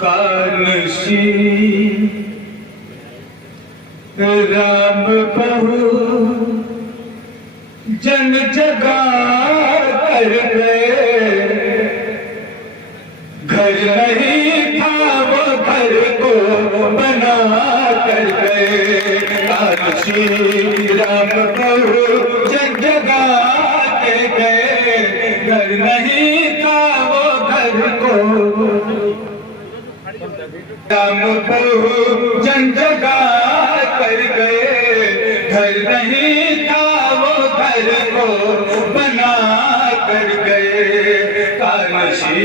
कानसी राम बहु जन जगा कर गए, घर नहीं था वो घर को बना कर गए। कानसी राम बहु जन जगा कर गए, घर नहीं था वो घर को राम बहु जन जगा कर गए, घर नहीं था वो घर को बना कर गए। कानसी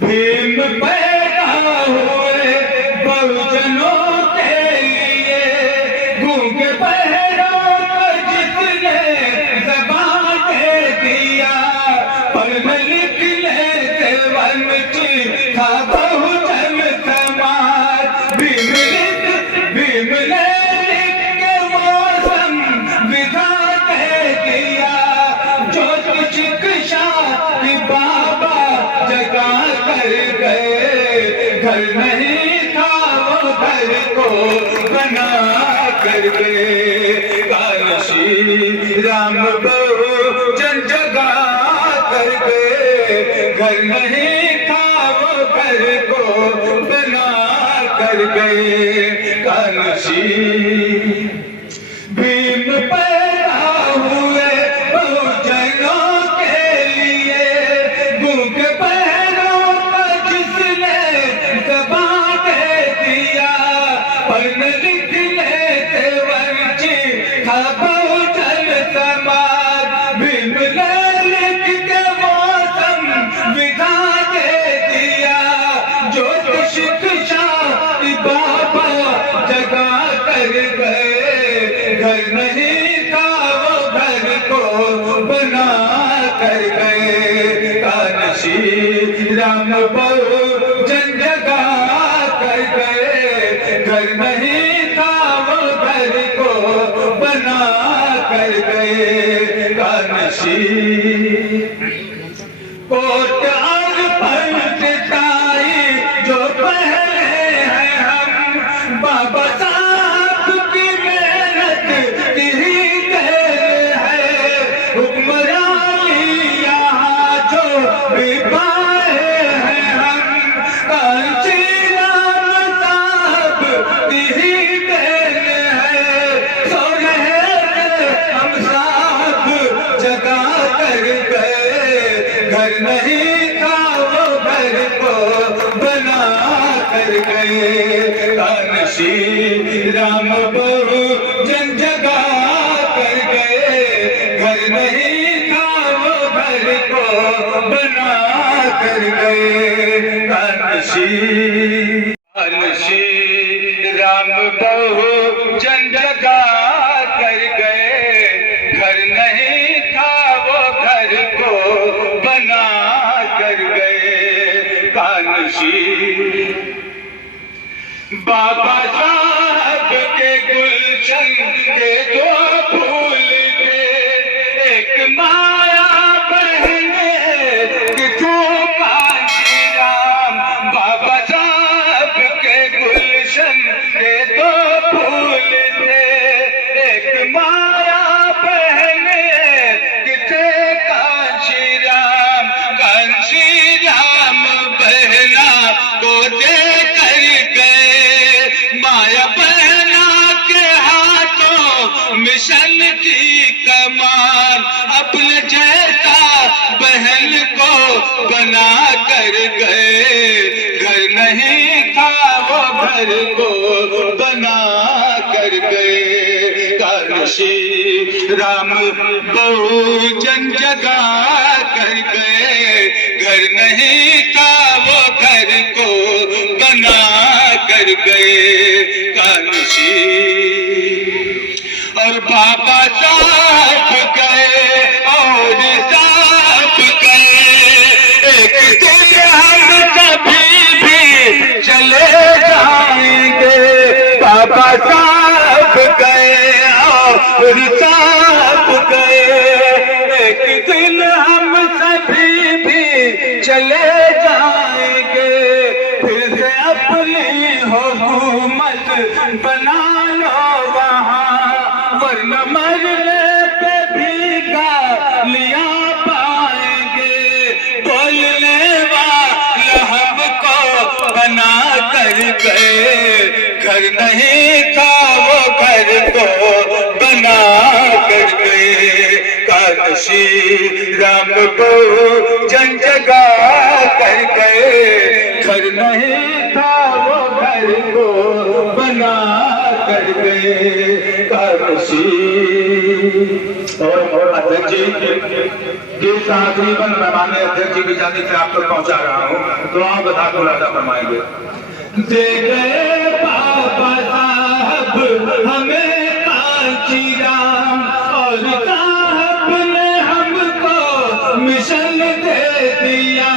भीम पैदा हुए बहुजनों के लिए, गूंगे बहरों को जिसने ज़बान दे दिया, पढ़ने लिखने से वंचित था बहुजन समाज। भीम ने लिख के मौसम विधा दे दिया, जो शिक्षा की बाबा जगा कर गए, घर नहीं था वो घर को बना कर गए। कानसी राम बहु जन जगा कर गए, घर नहीं था वो घर को बना कर गए। कानसी भीम पैदा हुए बहुजनों के लिए, गूंग बहरों को जिसने ज़बान दे दिया, पढ़ने लिखने से वंचित था बहुजन समाज। भीम ने लिख के मौसम विधा दे दिया, जो शिक्षा की बाबा जगा कर गए, घर नहीं था वो घर को बना कर गए। कानसी राम बहु जन जगा कर गए, घर नहीं था वो घर को बना कर गए। कानसी कोट और पंचताई जो पहले हैं हम, बाबा साहब की मेहनत की ही देन है। हुक्मरानी यहाँ जो भी पाए हैं हम, कांची राम साहब की ही देन है। सो रहे हम साहब जगा कर गए, घर नहीं था वो घर को बना कर गए। कानसी राम बहु जन जगा कर गए, घर नहीं था वो घर को बना कर गए। कानसी राम बहु जन जगा कर गए, घर नहीं था वो घर को बना कर गए। कानसी बाबा साहब के गुलशन के दो फूल थे, एक माया बहन किथे कांची राम। बाबा साहब के गुलशन के दो फूल थे, एक माया बहन किथे कांची राम। कांची राम बहना को दे कर गए, माया बहना के हाथों मिशन की कमान। अपने जैसा बहन को बना कर गए, घर नहीं था वो घर को बना कर गए। कानसी राम बहु जन जगा कर गए, घर नहीं था वो घर को बना कर गए। कानसी और बाबा साहब गए और साहब गए, एक दिन हम कभी भी चले जाएंगे। बाबा साहब गए और साहब गए, एक दिन हम सभी भी चले जाएंगे। आएंगे, फिर से अपनी हुकूमत बना लो वहाँ, वरना मरने पे भी गालियाँ पाएंगे। बोलने वाला हमको बना कर गए, घर नहीं था वो घर को बना कर गए। काशी राम को जन जगा कर गए, घर नहीं था वो घर को बना कर गए। काशी और अध्यक्ष जी के साथ ही मेहमान अध्यक्ष जी की जाने से आप तक पहुंचा रहा हूँ, तो आप बता को राजा फरमाएंगे। दे गए बाबा साहब हमें कांची राम, और साहब ने हमको मिशन दे दिया।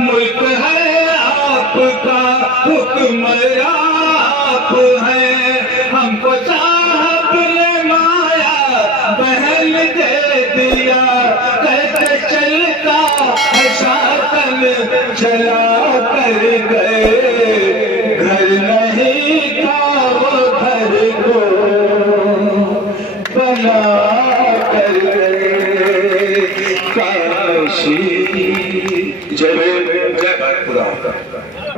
मुल्क है आपका, हुक्मरान आप है, हमको साहब ने माया बहन दे दिया। कैसे चलता है शासन चला कर गए, घर नहीं था वो घर को बना कर गए। काशी जय जय भारत।